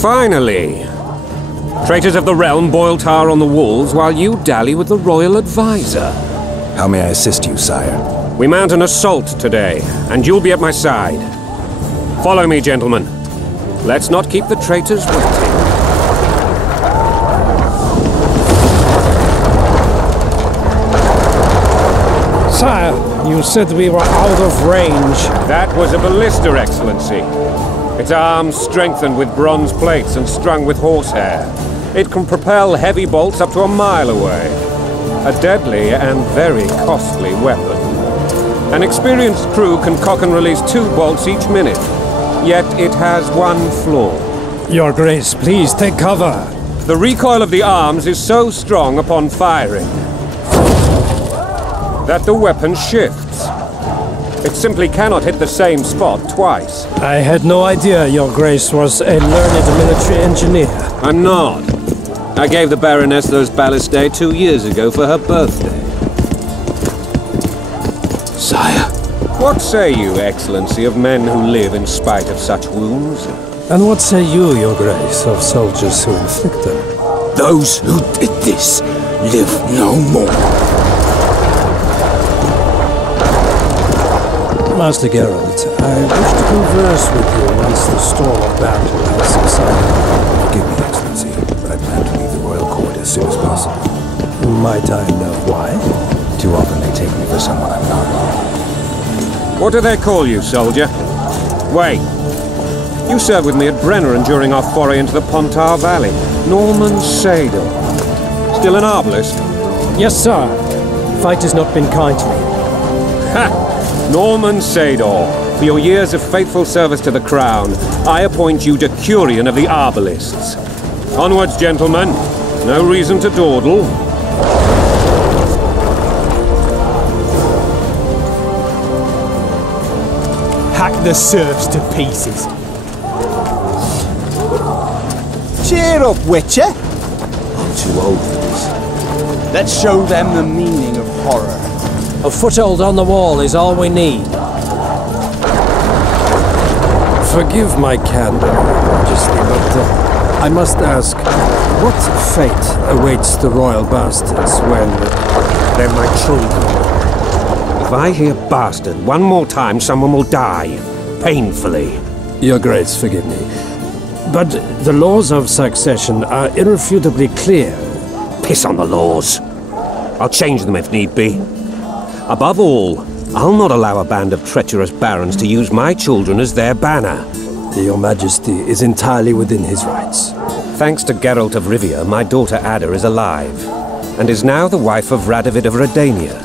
Finally! Traitors of the realm boil tar on the walls while you dally with the royal advisor. How may I assist you, sire? We mount an assault today, and you'll be at my side. Follow me, gentlemen. Let's not keep the traitors waiting. Sire, you said we were out of range. That was a ballista, Excellency. Its arms strengthened with bronze plates and strung with horsehair. It can propel heavy bolts up to a mile away. A deadly and very costly weapon. An experienced crew can cock and release 2 bolts each minute. Yet it has one flaw. Your Grace, please take cover. The recoil of the arms is so strong upon firing that the weapon shifts. It simply cannot hit the same spot twice. I had no idea Your Grace was a learned military engineer. I'm not. I gave the Baroness those ballistae 2 years ago for her birthday. Sire. What say you, Excellency, of men who live in spite of such wounds? And what say you, Your Grace, of soldiers who inflict them? Those who did this live no more. Master Geralt, I wish to converse with you once the storm of battle has subsided. Forgive me, Excellency, but I plan to leave the royal court as soon as possible. Might I know why? Too often they take me for someone I'm not. What do they call you, soldier? Wait. You served with me at Brenneran during our foray into the Pontar Valley. Norman Sador. Still an arbalist? Yes, sir. Fight has not been kind to me. Ha! Norman Sador, for your years of faithful service to the crown, I appoint you Decurion of the Arbalists. Onwards, gentlemen. No reason to dawdle. Hack the serfs to pieces. Cheer up, Witcher. I'm too old for this. Let's show them the meaning of horror. A foothold on the wall is all we need. Forgive my candor, Majesty, but I must ask, what fate awaits the royal bastards when They're my children. If I hear bastard one more time, someone will die. Painfully. Your Grace, forgive me, but the laws of succession are irrefutably clear. Piss on the laws. I'll change them if need be. Above all, I'll not allow a band of treacherous barons to use my children as their banner. Your Majesty is entirely within his rights. Thanks to Geralt of Rivia, my daughter Ada is alive, and is now the wife of Radovid of Redania.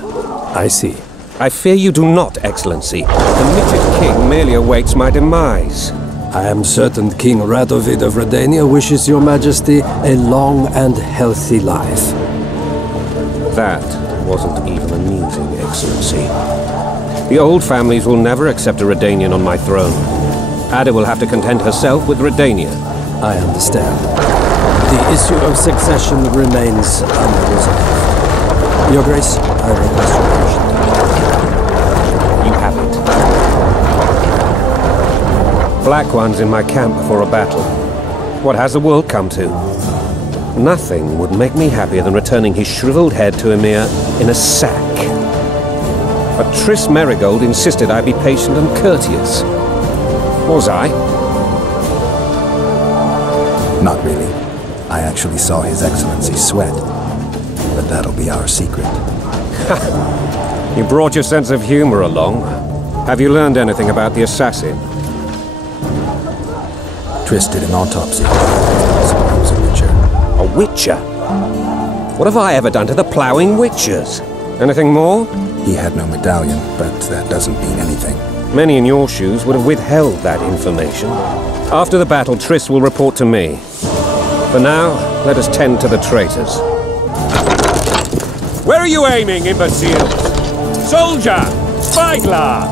I see. I fear you do not, Excellency. The mitted king merely awaits my demise. I am certain King Radovid of Redania wishes Your Majesty a long and healthy life. That wasn't even amusing, Excellency. The old families will never accept a Redanian on my throne. Ada will have to content herself with Redania. I understand. The issue of succession remains unresolved. Your Grace, I request your permission. You have it. Black One's in my camp before a battle. What has the world come to? Nothing would make me happier than returning his shriveled head to Emir in a sack. But Triss Merigold insisted I be patient and courteous. Was I? Not really. I actually saw His Excellency sweat. But that'll be our secret. You brought your sense of humor along. Have you learned anything about the assassin? Triss did an autopsy. He was a witcher. A witcher? What have I ever done to the ploughing witchers? Anything more? He had no medallion, but that doesn't mean anything. Many in your shoes would have withheld that information. After the battle, Triss will report to me. For now, let us tend to the traitors. Where are you aiming, imbeciles? Soldier! Spyglass!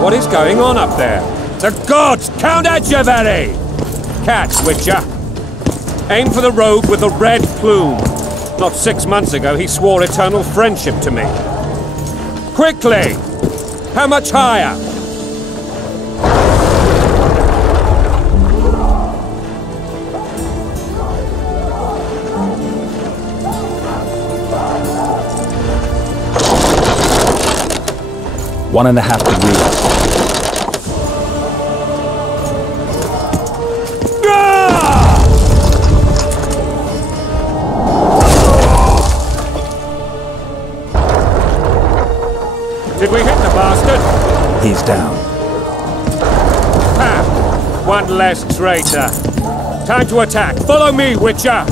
What is going on up there? The gods! Count Adjavari! Catch, Witcher! Aim for the rogue with the red plume. Not 6 months ago, he swore eternal friendship to me. Quickly! How much higher? 1.5 degrees. Did we hit the bastard? He's down. Ha! One less traitor. Time to attack. Follow me, Witcher!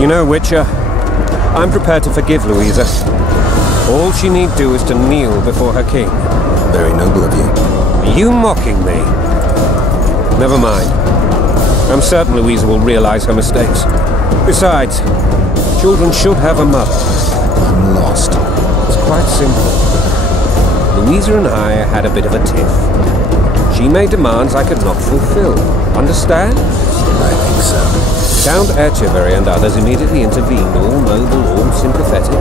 You know, Witcher, I'm prepared to forgive Louisa. All she need do is to kneel before her king. Very noble of you. Are you mocking me? Never mind. I'm certain Louisa will realize her mistakes. Besides, children should have a mother. I'm lost. It's quite simple. Louisa and I had a bit of a tiff. She made demands I could not fulfill. Understand? I think so. Count Echeverry and others immediately intervened, all noble, all sympathetic.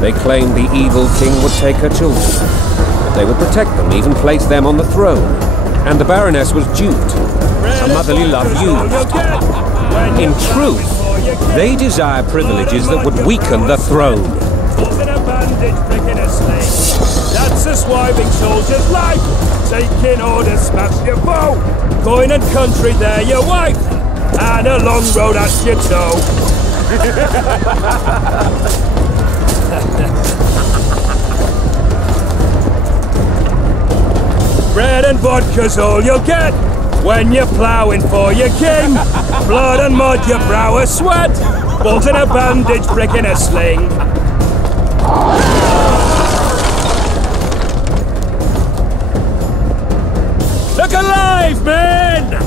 They claimed the evil king would take her children, but they would protect them, even place them on the throne. And the Baroness was duped. Her motherly love used. In truth, they desire privileges that would weaken the throne. That's a swiving soldier's life. Taking orders, smash your foe. Coin and country, there your wife. And a long road at your toe. Bread and vodka's all you'll get when you're ploughing for your king. Blood and mud, your brow a sweat. Bolt in a bandage, brick in a sling. Look alive, men!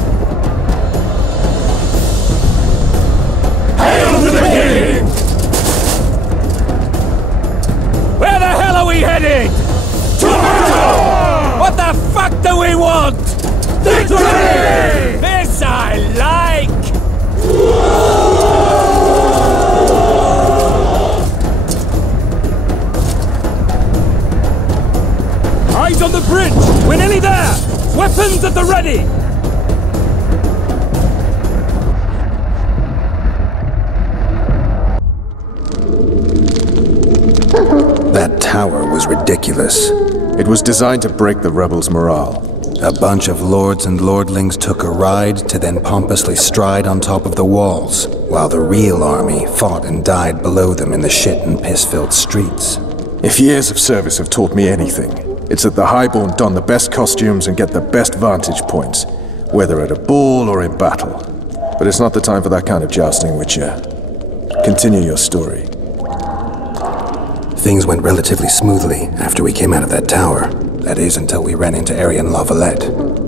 Hail to the king! Where the hell are we heading? To battle! What the fuck do we want? Victory! This I like! Eyes on the bridge! We're nearly there! Weapons at the ready! That tower was ridiculous. It was designed to break the rebels' morale. A bunch of lords and lordlings took a ride to then pompously stride on top of the walls, while the real army fought and died below them in the shit and piss-filled streets. If years of service have taught me anything, it's that the highborn don the best costumes and get the best vantage points, whether at a ball or in battle. But it's not the time for that kind of jousting, Witcher. Continue your story. Things went relatively smoothly after we came out of that tower. That is, until we ran into Aryan LaVallette.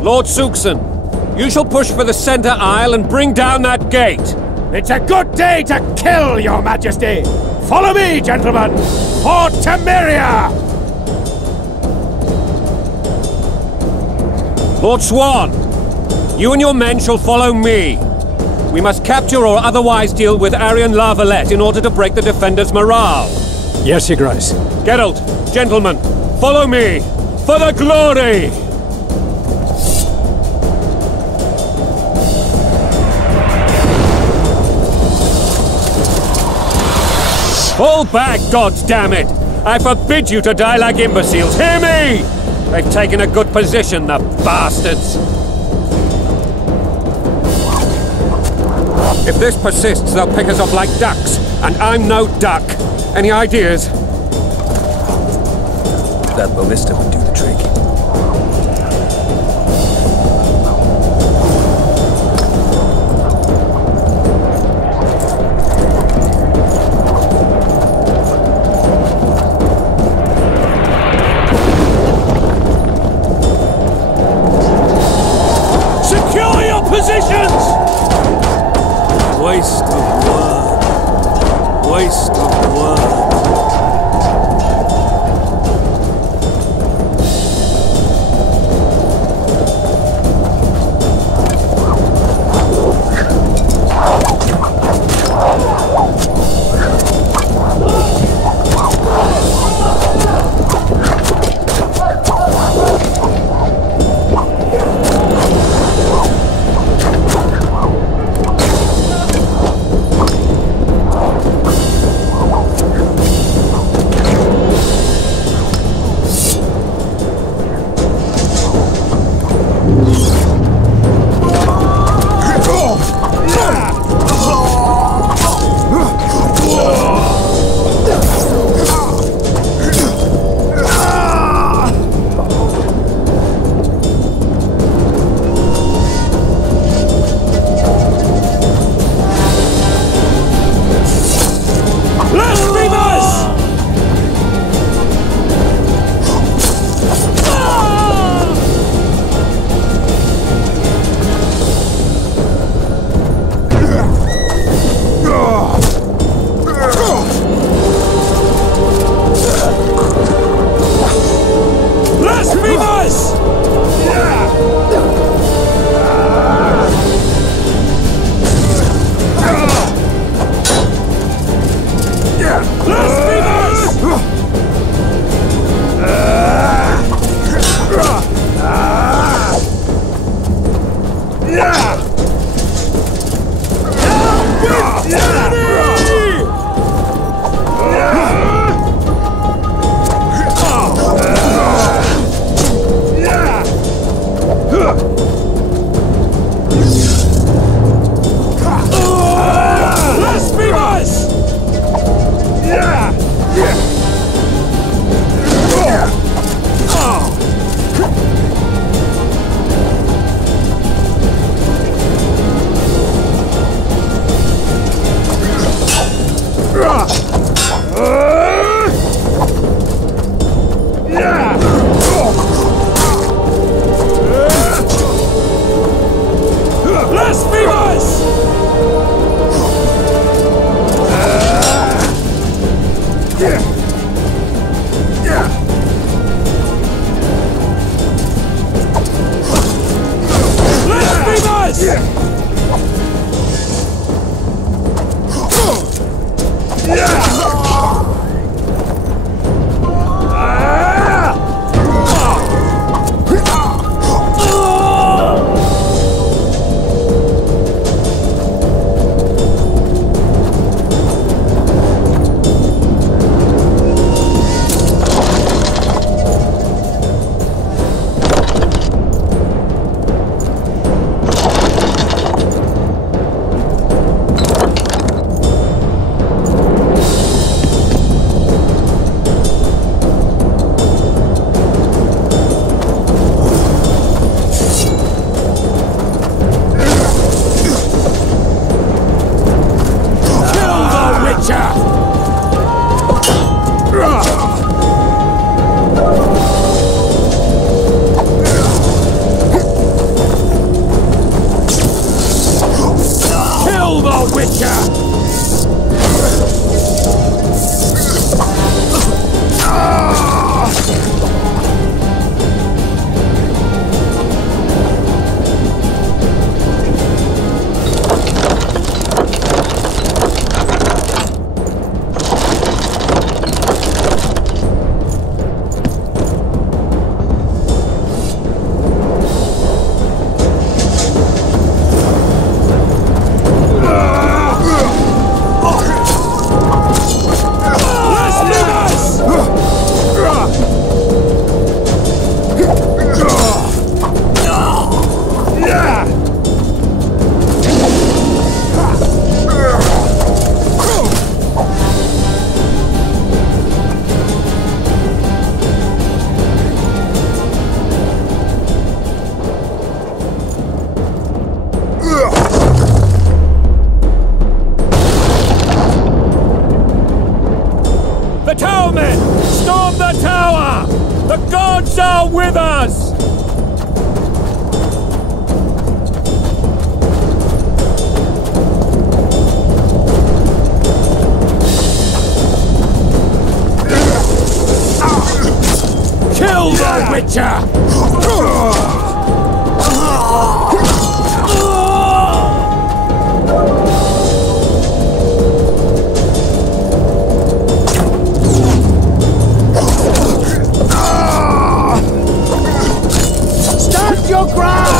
Lord Suxon, you shall push for the center aisle and bring down that gate. It's a good day to kill, your majesty! Follow me, gentlemen! For Temeria! Lord Swan, you and your men shall follow me. We must capture or otherwise deal with Aryan LaVallette in order to break the defenders' morale. Yes, Your Grace. Geralt, gentlemen, follow me! For the glory! Fall back, goddammit! I forbid you to die like imbeciles, hear me! They've taken a good position, the bastards! If this persists, they'll pick us off like ducks, and I'm no duck. Any ideas? That ballista would do the trick. Secure your positions! Waste of word. Waste of word. Witcher! Stand your ground!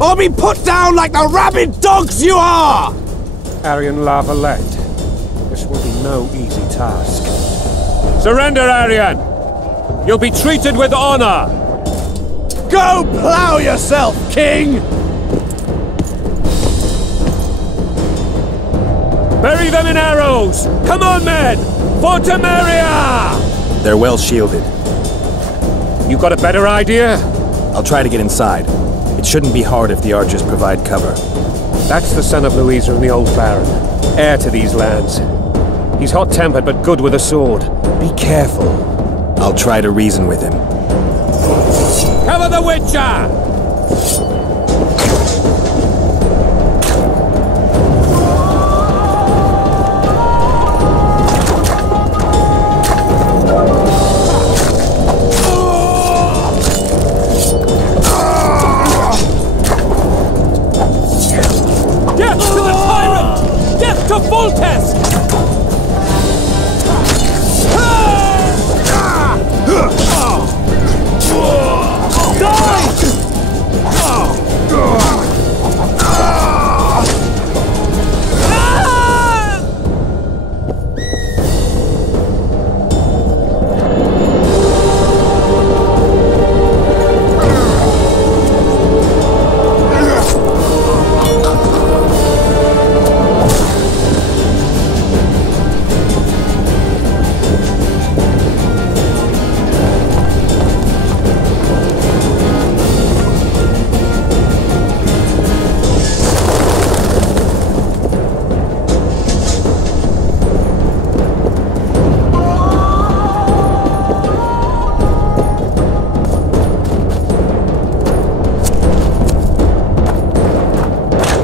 Or be put down like the rabid dogs you are! Arian LaVallette, this will be no easy task. Surrender, Arian! You'll be treated with honor! Go plow yourself, King! Bury them in arrows! Come on, men! For Temeria! They're well shielded. You got a better idea? I'll try to get inside. It shouldn't be hard if the archers provide cover. That's the son of Louisa and the old Baron, heir to these lands. He's hot-tempered but good with a sword. Be careful. I'll try to reason with him. Cover the Witcher! To Foltest! Die!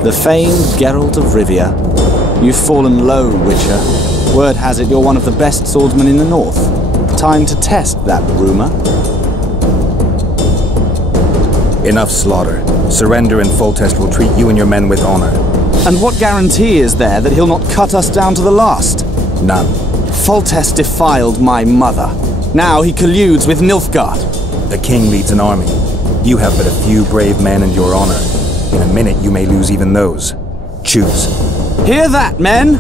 The famed Geralt of Rivia. You've fallen low, Witcher. Word has it you're one of the best swordsmen in the north. Time to test that rumor. Enough slaughter. Surrender and Foltest will treat you and your men with honor. And what guarantee is there that he'll not cut us down to the last? None. Foltest defiled my mother. Now he colludes with Nilfgaard. The king leads an army. You have but a few brave men and your honor. In a minute you may lose even those. Choose. Hear that, men?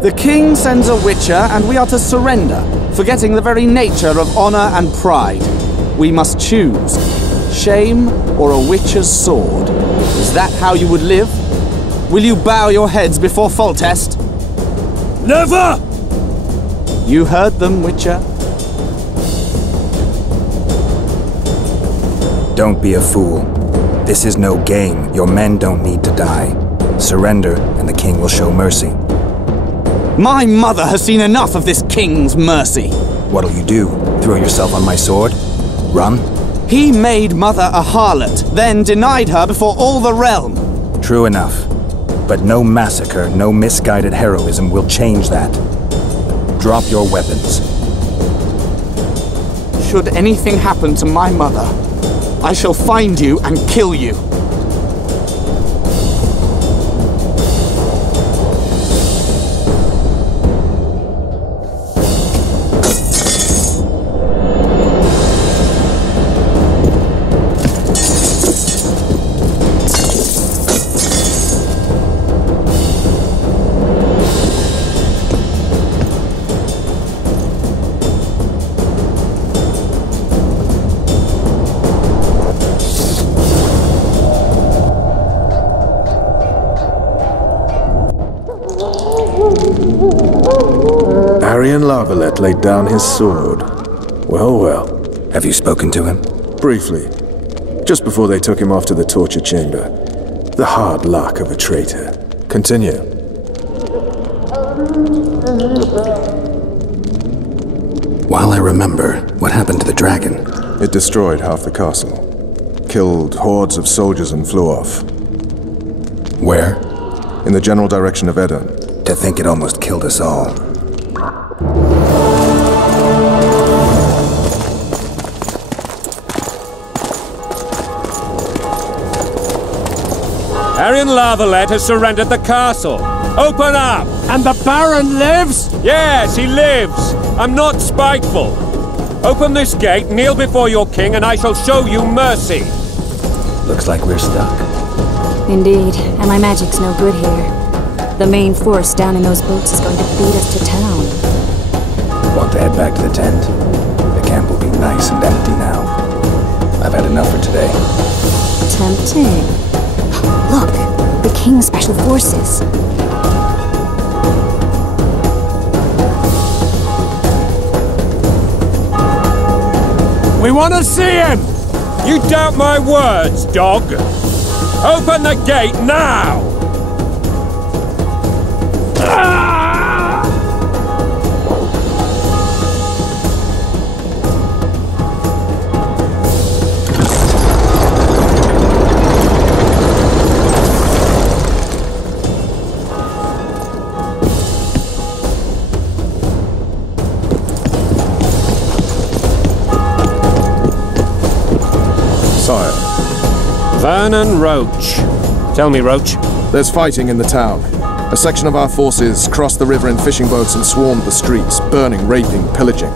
The king sends a witcher and we are to surrender, forgetting the very nature of honor and pride. We must choose. Shame or a witcher's sword? Is that how you would live? Will you bow your heads before Foltest? Never! You heard them, Witcher. Don't be a fool. This is no game. Your men don't need to die. Surrender, and the king will show mercy. My mother has seen enough of this king's mercy. What'll you do? Throw yourself on my sword? Run? He made mother a harlot, then denied her before all the realm. True enough. But no massacre, no misguided heroism will change that. Drop your weapons. Should anything happen to my mother, I shall find you and kill you. LaVallette laid down his sword. Well, well. Have you spoken to him? Briefly. Just before they took him off to the torture chamber. The hard luck of a traitor. Continue. While I remember, what happened to the dragon? It destroyed half the castle. Killed hordes of soldiers and flew off. Where? In the general direction of Edon. To think it almost killed us all. Arian LaVallette has surrendered the castle. Open up! And the Baron lives? Yes, he lives. I'm not spiteful. Open this gate, kneel before your king, and I shall show you mercy. Looks like we're stuck. Indeed, and my magic's no good here. The main force down in those boats is going to beat us to town. Want to head back to the tent? The camp will be nice and empty now. I've had enough for today. Tempting. Look, the King's Special Forces. We want to see him! You doubt my words, dog! Open the gate now! Sire. Vernon Roach. Tell me, Roach. There's fighting in the town. A section of our forces crossed the river in fishing boats and swarmed the streets, burning, raping, pillaging.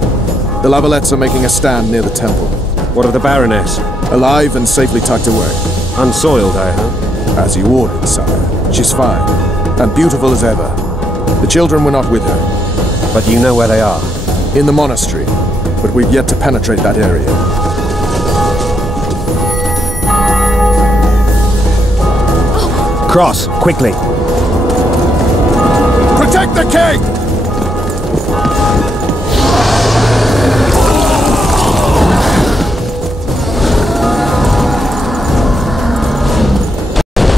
The LaVallettes are making a stand near the temple. What of the Baroness? Alive and safely tucked away. Unsoiled, I hope. As you ordered, sire. She's fine. And beautiful as ever. The children were not with her. But you know where they are? In the monastery. But we've yet to penetrate that area. Cross, quickly. Protect the king!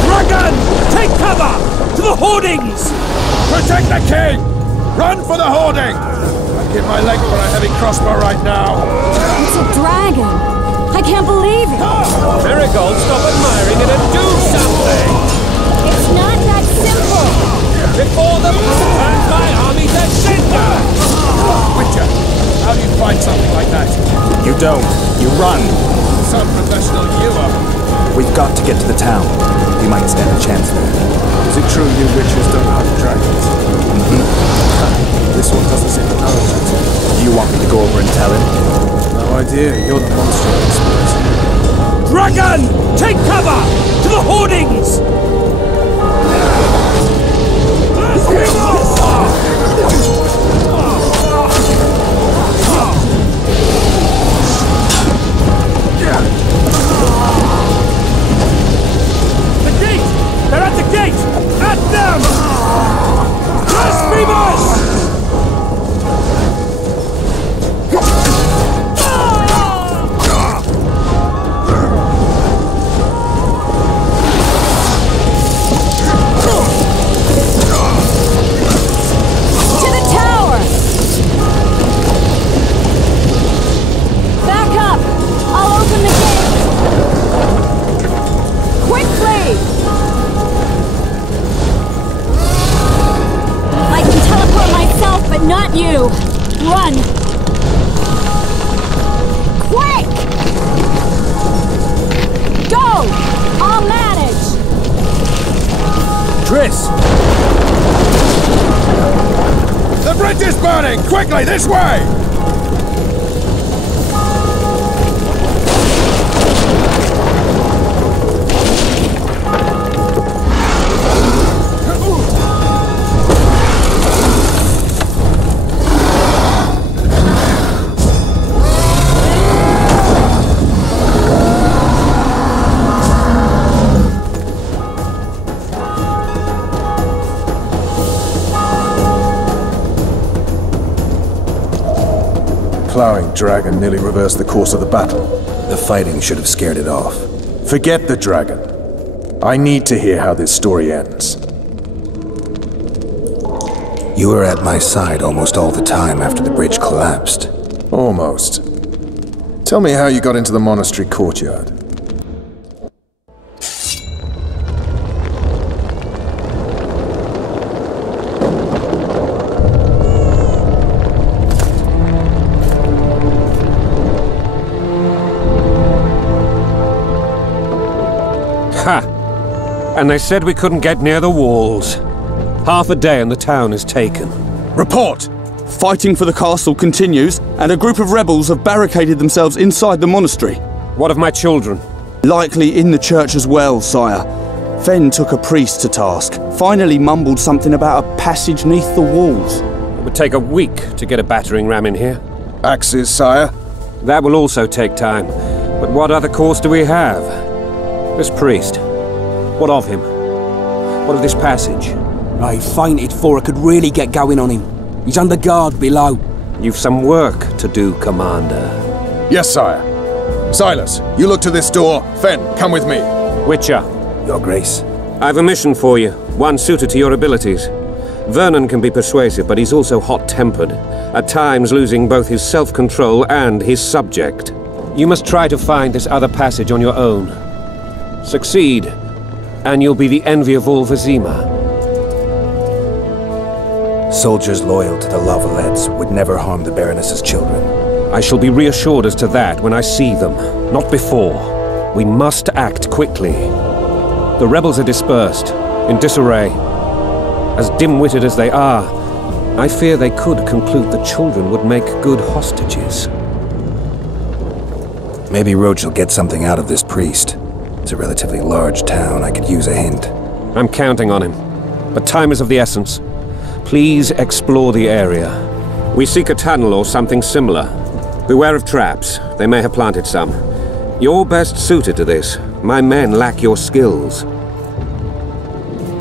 Dragon! Take cover! To the hoardings! Protect the king! Run for the hoarding! I'd give my leg for a heavy crossbow right now. It's a dragon! I can't believe it! Marigold, stop admiring it and do something! It's not before the brute turns my army to cinder! Witcher, how do you fight something like that? You don't. You run. Some professional you are. We've got to get to the town. We might stand a chance there. Is it true you witches don't hunt dragons? This one doesn't seem to know that. Do you want me to go over and tell him? No idea. You're the monster expert. Dragon! Take cover! To the hoardings! The gate! They're at the gate! At them! Blasphemers! Not you! Run! Quick! Go! I'll manage! Triss! The bridge is burning! Quickly, this way! Plowing dragon nearly reversed the course of the battle. The fighting should have scared it off. Forget the dragon. I need to hear how this story ends. You were at my side almost all the time after the bridge collapsed. Almost. Tell me how you got into the monastery courtyard. Ha! And they said we couldn't get near the walls. Half a day and the town is taken. Report! Fighting for the castle continues, and a group of rebels have barricaded themselves inside the monastery. What of my children? Likely in the church as well, sire. Fen took a priest to task, finally mumbled something about a passage neath the walls. It would take a week to get a battering ram in here. Axes, sire? That will also take time. But what other course do we have? This priest. What of him? What of this passage? I fainted before I could really get going on him. He's under guard below. You've some work to do, Commander. Yes, sire. Silas, you look to this door. Fen, come with me. Witcher. Your Grace. I've a mission for you, one suited to your abilities. Vernon can be persuasive, but he's also hot-tempered, at times losing both his self-control and his subject. You must try to find this other passage on your own. Succeed, and you'll be the envy of all Vizima. Soldiers loyal to the LaVallettes would never harm the Baroness's children. I shall be reassured as to that when I see them, not before. We must act quickly. The rebels are dispersed, in disarray. As dim-witted as they are, I fear they could conclude the children would make good hostages. Maybe Roach will get something out of this priest. It's a relatively large town. I could use a hint. I'm counting on him, but time is of the essence. Please explore the area. We seek a tunnel or something similar. Beware of traps. They may have planted some. You're best suited to this. My men lack your skills.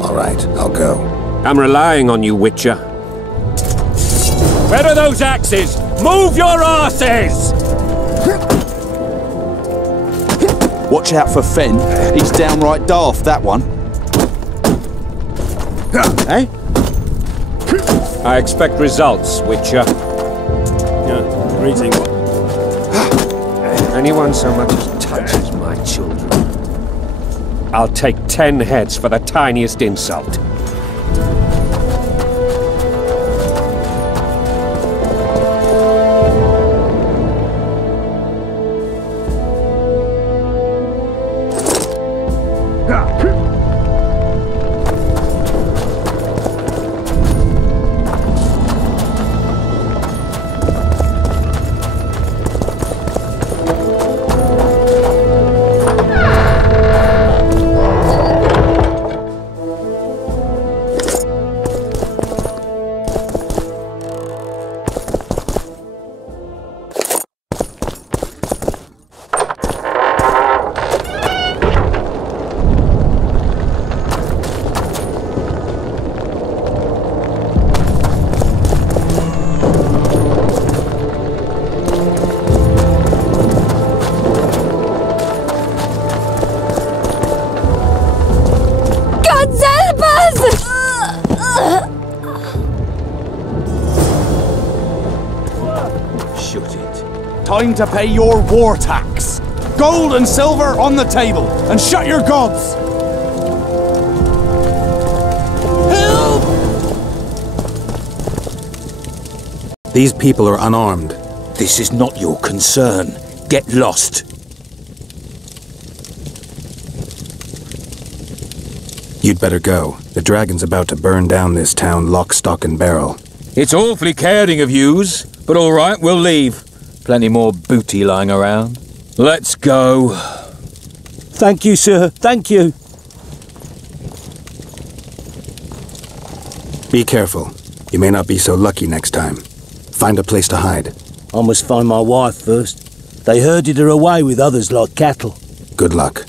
All right, I'll go. I'm relying on you, Witcher. Where are those axes? Move your asses! Watch out for Fen. He's downright daft, that one. Eh? I expect results, Witcher. Greeting. Anyone so much as touches my children, I'll take 10 heads for the tiniest insult. it. Time to pay your war tax. Gold and silver on the table, and shut your gobs! Help! These people are unarmed. This is not your concern. Get lost. You'd better go. The dragon's about to burn down this town lock, stock, and barrel. It's awfully caring of yous, but all right, we'll leave. Plenty more booty lying around. Let's go. Thank you, sir. Thank you. Be careful. You may not be so lucky next time. Find a place to hide. I must find my wife first. They herded her away with others like cattle. Good luck.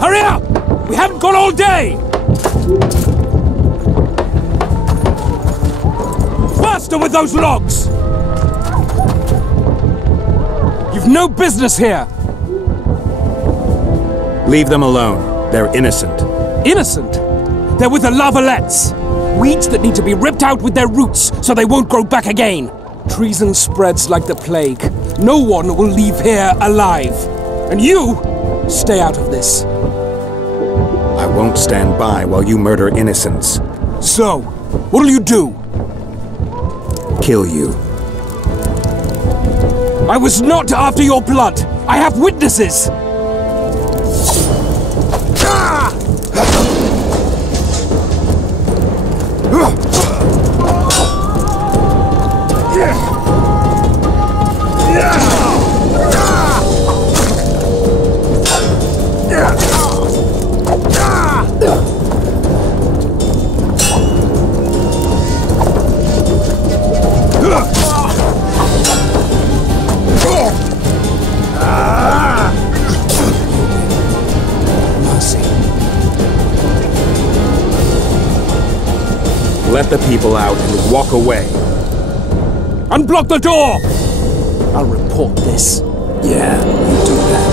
Hurry up! We haven't got all day! Faster with those logs! You've no business here! Leave them alone. They're innocent. Innocent? They're with the LaVallettes! Weeds that need to be ripped out with their roots so they won't grow back again! Treason spreads like the plague. No one will leave here alive. And you, stay out of this. I won't stand by while you murder innocents. So, what'll you do? Kill you. I was not after your blood. I have witnesses. Let the people out and walk away. Unblock the door! I'll report this. Yeah, you do that.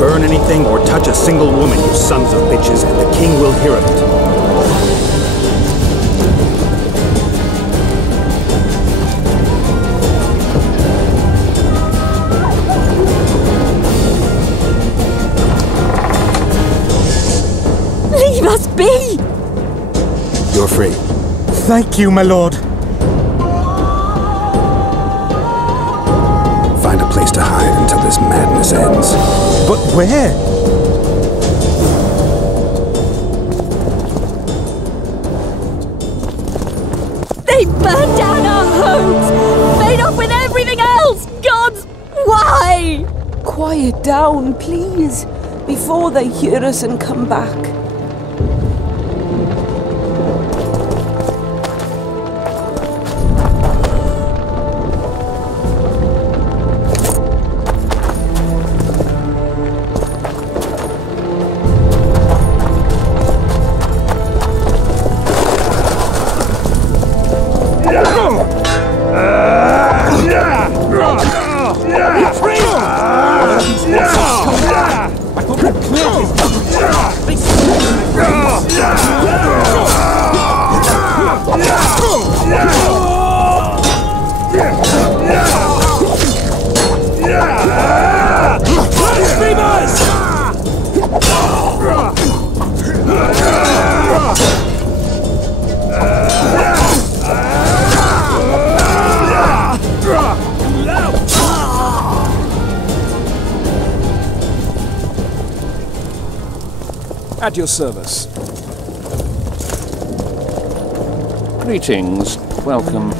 Burn anything or touch a single woman, you sons of bitches, and the king will hear of it. Leave us be! You're free. Thank you, my lord. Find a place to hide until this madness ends. But where? They burned down our homes! Made off with everything else! Gods, why? Quiet down, please, before they hear us and come back. At your service. Greetings. Welcome.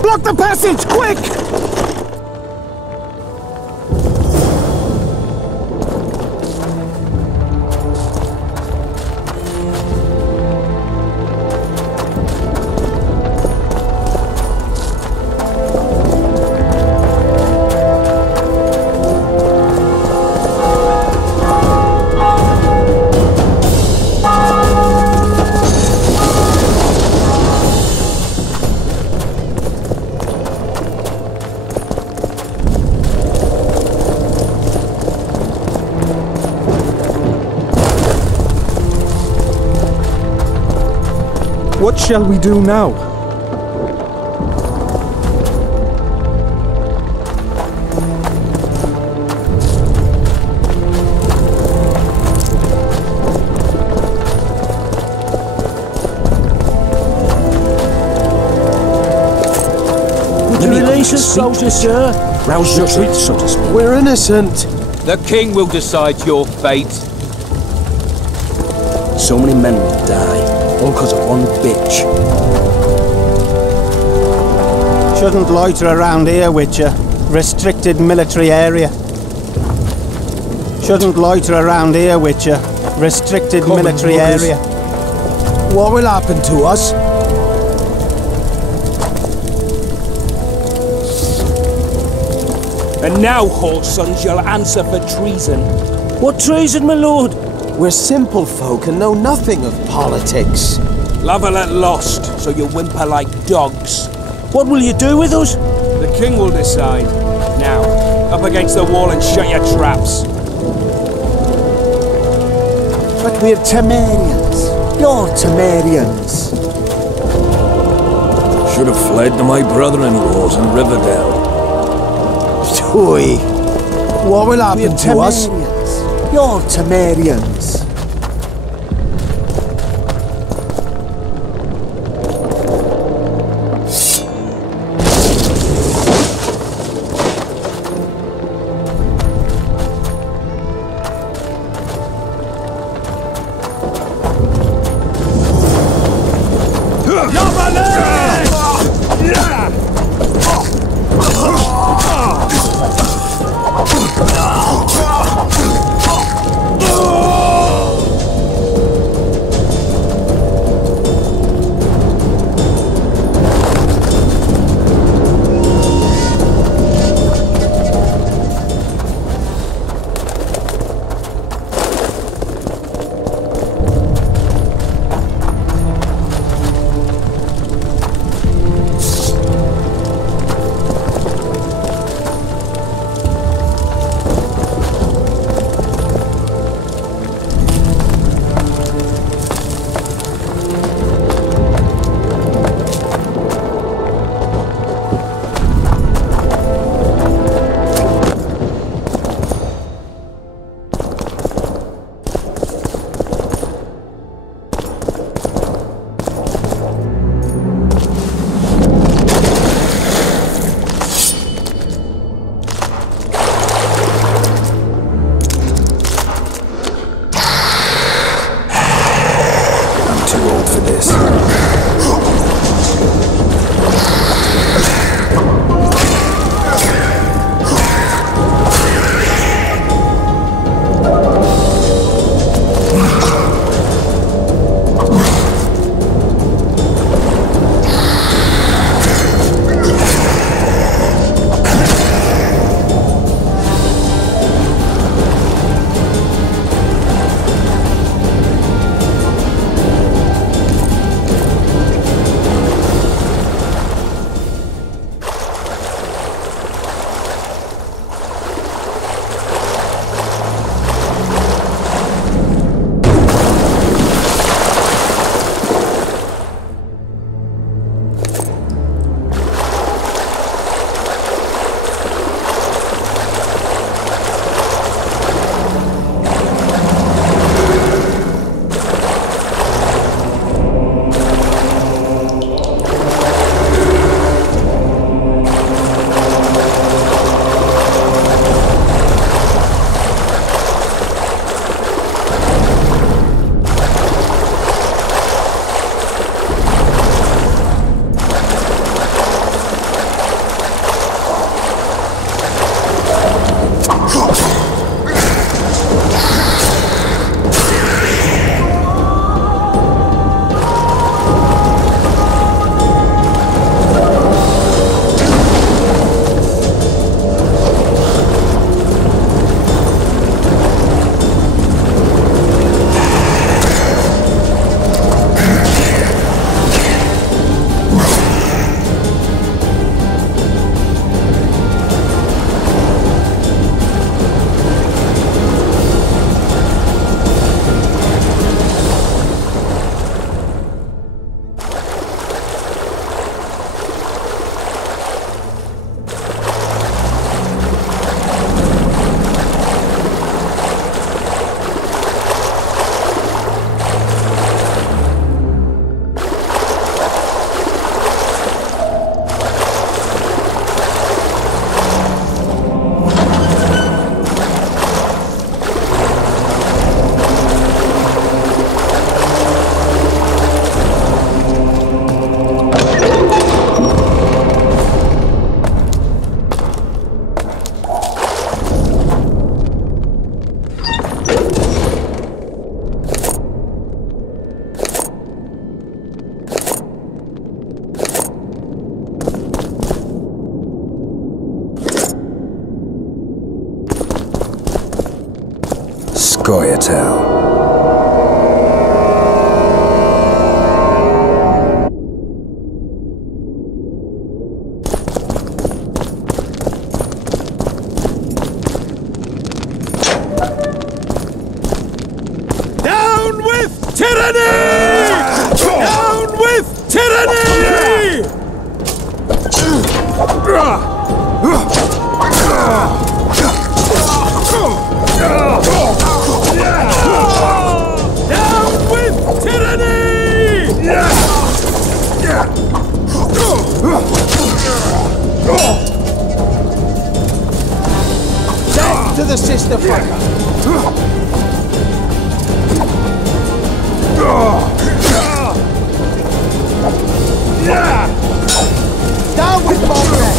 Block the passage, quick! What shall we do now? Soldier, sir. Rouse your troops, so to speak. We're innocent. The king will decide your fate. So many men will die, all because of one bitch. Shouldn't loiter around here, Witcher. Restricted military area. Shouldn't loiter around here, Witcher. Restricted military area. What will happen to us? And now, whoresons, you'll answer for treason. What treason, my lord? We're simple folk and know nothing of politics. LaVallette lost, so you whimper like dogs. What will you do with us? The king will decide. Now, up against the wall and shut your traps. But we're Temerians. You're Temerians. Should have fled to my brother-in-law's in Riverdale. Oi. What will happen to us? You're Temerians. Goyatel. Down with tyranny! Down with tyranny! Down with tyranny! Death to the sister fucker! Down with Foltest!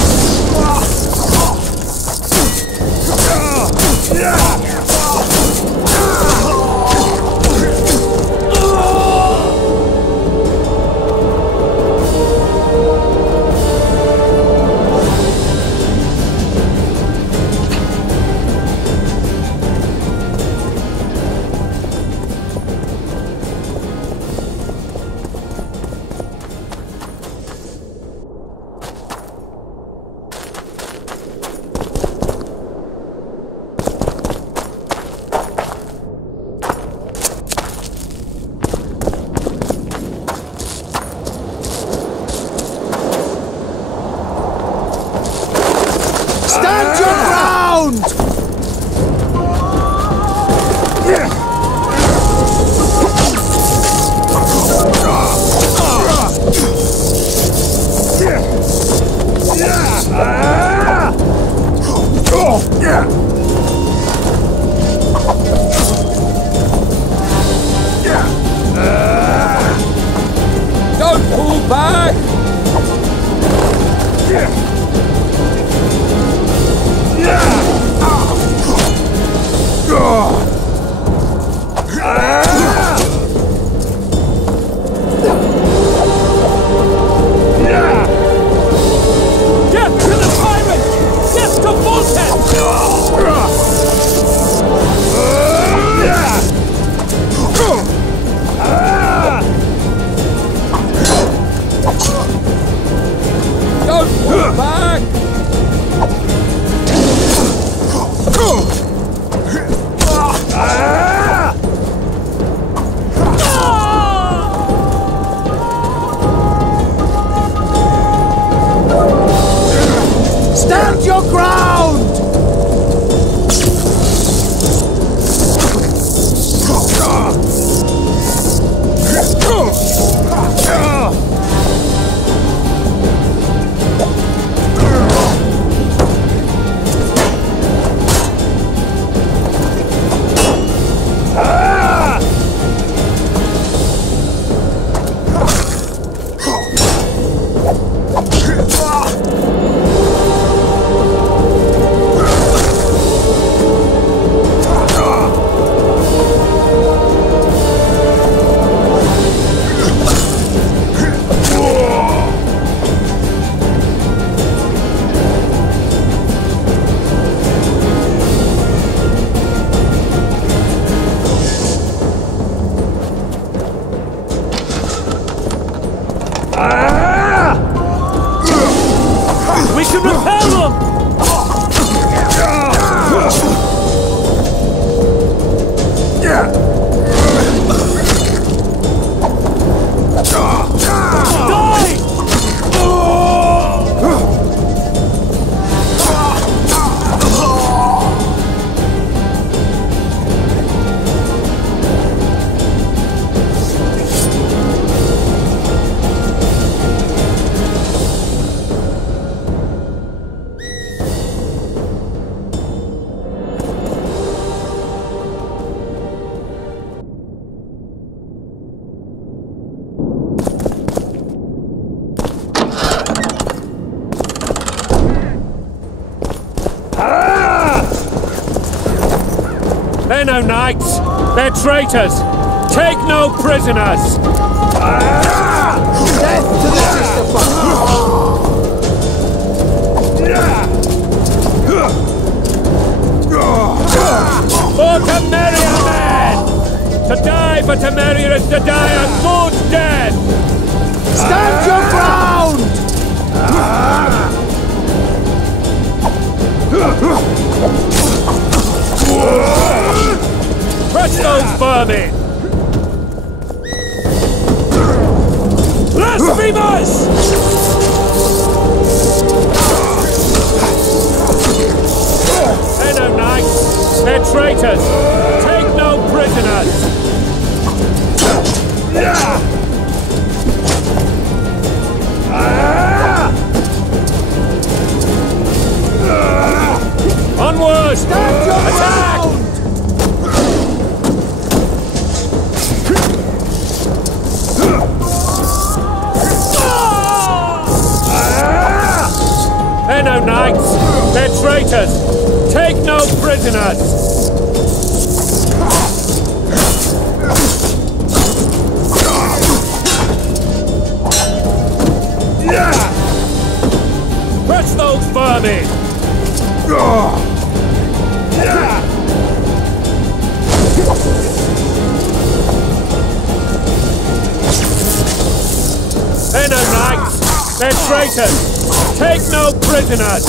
Stand your ground! Don't pull back! Death to the tyrant! Death to Foltest! Don't pull back! Stand your ground! We can repel them! They're no knights. They're traitors. Take no prisoners. Death to the sister fucker! For to merry a man! To die for Temeria is to die a good death! Stand your ground! Crush those vermin! Blasphemers! They're no knights. They're traitors. Take no prisoners. Onward! Attack! They're no knights. They're traitors. Take no prisoners. Crush those vermin! They're no knights! They're traitors! Take no prisoners!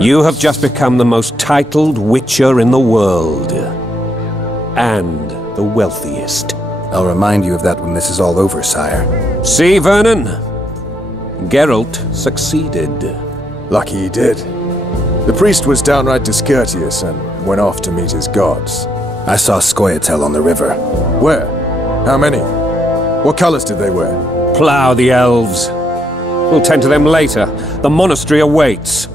You have just become the most titled witcher in the world. And the wealthiest. I'll remind you of that when this is all over, sire. See, Vernon? Geralt succeeded. Lucky he did. The priest was downright discourteous and went off to meet his gods. I saw Scoia'tael on the river. Where? How many? What colors did they wear? Plough the elves. We'll tend to them later. The monastery awaits.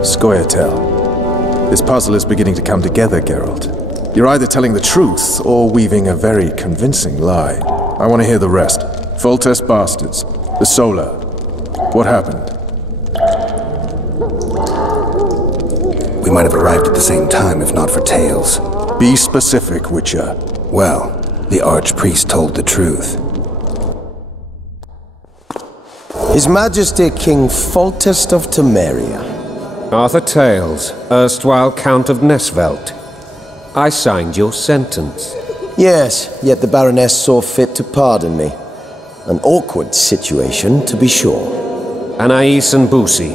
Scoia'tael. This puzzle is beginning to come together, Geralt. You're either telling the truth or weaving a very convincing lie. I want to hear the rest. Foltest bastards. The Solar. What happened? We might have arrived at the same time if not for tales. Be specific, Witcher. Well, the Archpriest told the truth. His Majesty King Foltest of Temeria. Arthur Tales, erstwhile Count of Nesvelt. I signed your sentence. Yes, yet the Baroness saw fit to pardon me. An awkward situation, to be sure. Anais and Busi,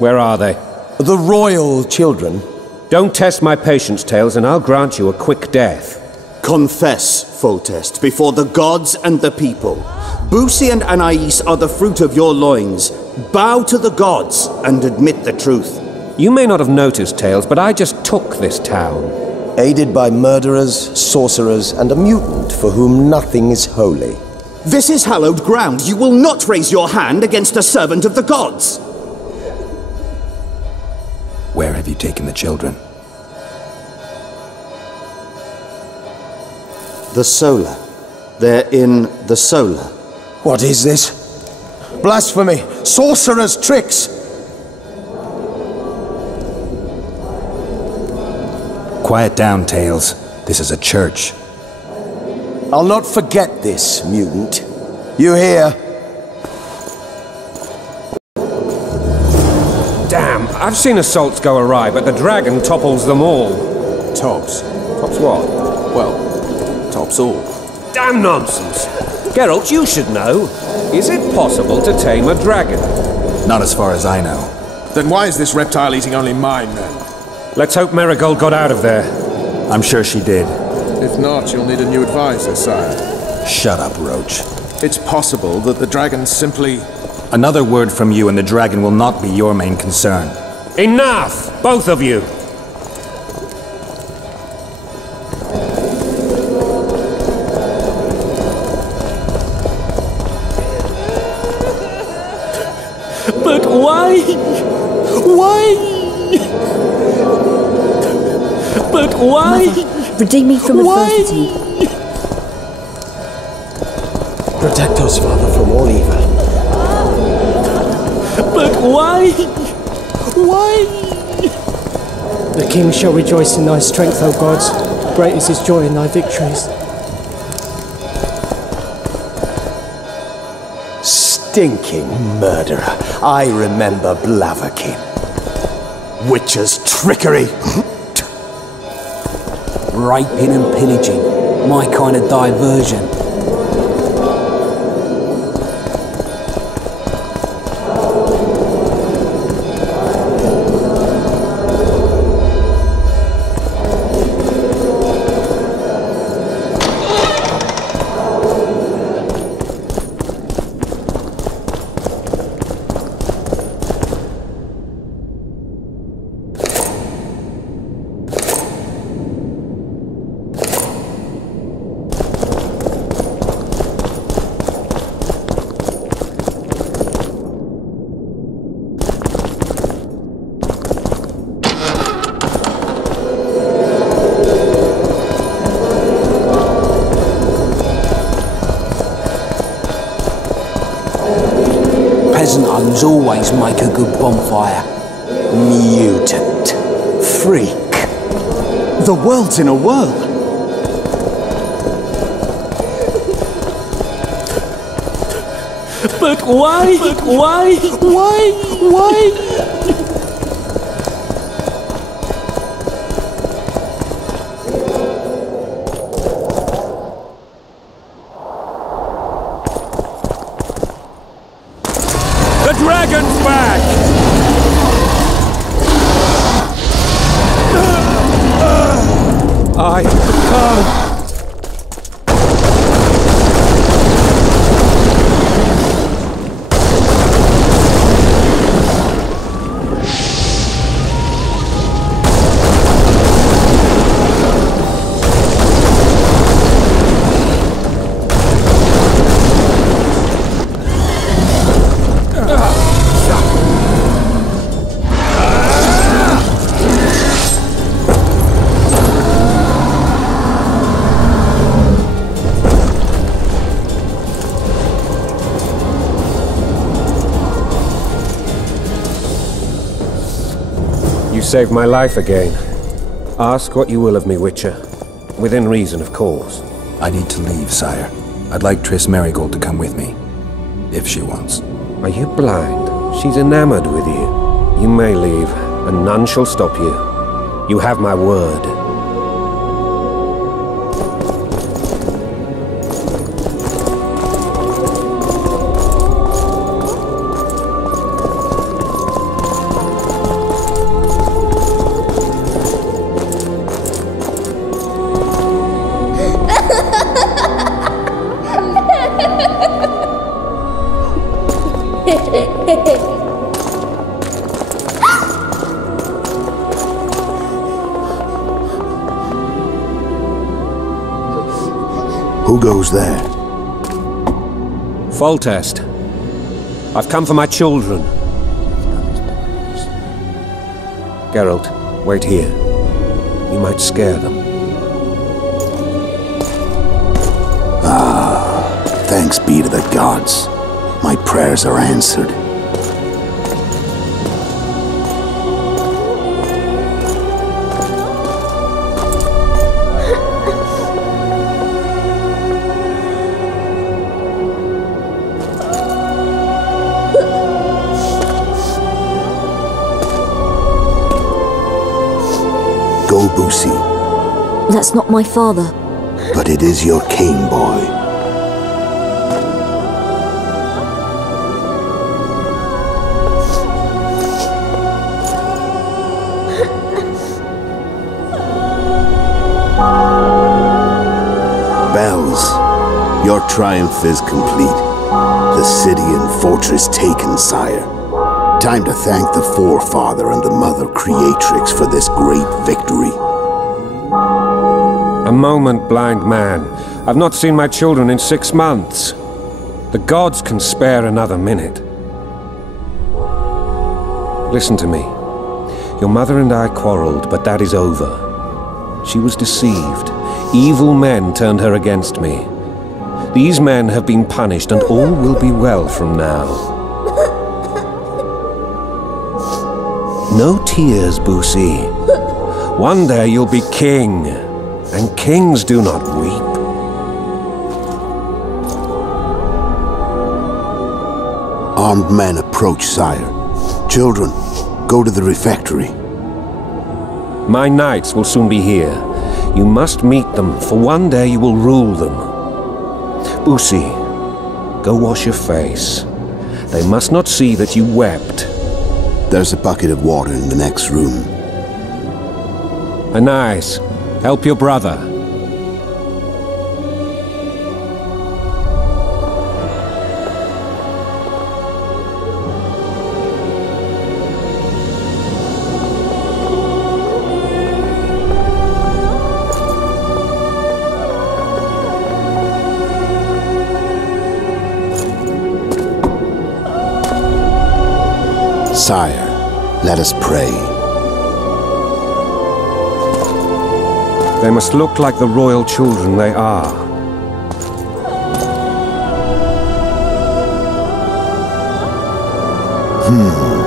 where are they? The royal children. Don't test my patience, Tales, and I'll grant you a quick death. Confess, Foltest, before the gods and the people. Busi and Anais are the fruit of your loins. Bow to the gods and admit the truth. You may not have noticed, Tales, but I just took this town. Aided by murderers, sorcerers, and a mutant for whom nothing is holy. This is hallowed ground. You will not raise your hand against a servant of the gods. Where have you taken the children? The Solar. They're in the Solar. What is this? Blasphemy! Sorcerer's tricks! Quiet down, Tales. This is a church. I'll not forget this, mutant. You hear? Damn, I've seen assaults go awry, but the dragon topples them all. Tops. Tops what? Well, tops all. Damn nonsense! Geralt, you should know. Is it possible to tame a dragon? Not as far as I know. Then why is this reptile eating only mine, then? Let's hope Marigold got out of there. I'm sure she did. If not, you'll need a new advisor, sire. Shut up, Roach. It's possible that the dragon simply... Another word from you and the dragon will not be your main concern. Enough! Both of you! But why? Why? But why? Mother, redeem me from adversity. Protect us, Father, from all evil. But why? Why? The king shall rejoice in thy strength, O gods. Great is his joy in thy victories. Stinking murderer. I remember Blaviken. Witcher's trickery. Raping and pillaging. My kind of diversion. Peasant homes always make a good bonfire. Mutant. Freak. The world's in a whirl. But why? But why? Why? The dragon's back! I can't. You saved my life again. Ask what you will of me, Witcher. Within reason, of course. I need to leave, sire. I'd like Triss Marigold to come with me. If she wants. Are you blind? She's enamored with you. You may leave, and none shall stop you. You have my word. Who goes there? Foltest. I've come for my children. Geralt, wait here. You might scare them. Thanks be to the gods. My prayers are answered. That's not my father. But it is your king, boy. Bells, your triumph is complete. The city and fortress taken, sire. Time to thank the forefather and the mother creatrix for this great victory. A moment, blind man. I've not seen my children in 6 months. The gods can spare another minute. Listen to me. Your mother and I quarreled, but that is over. She was deceived. Evil men turned her against me. These men have been punished, and all will be well from now. No tears, Boosie. One day you'll be king, and kings do not weep. Armed men approach, sire. Children, go to the refectory. My knights will soon be here. You must meet them, for one day you will rule them. Boosie, go wash your face. They must not see that you wept. There's a bucket of water in the next room. Anais, help your brother. Sire, let us pray. They must look like the royal children they are. Hmm.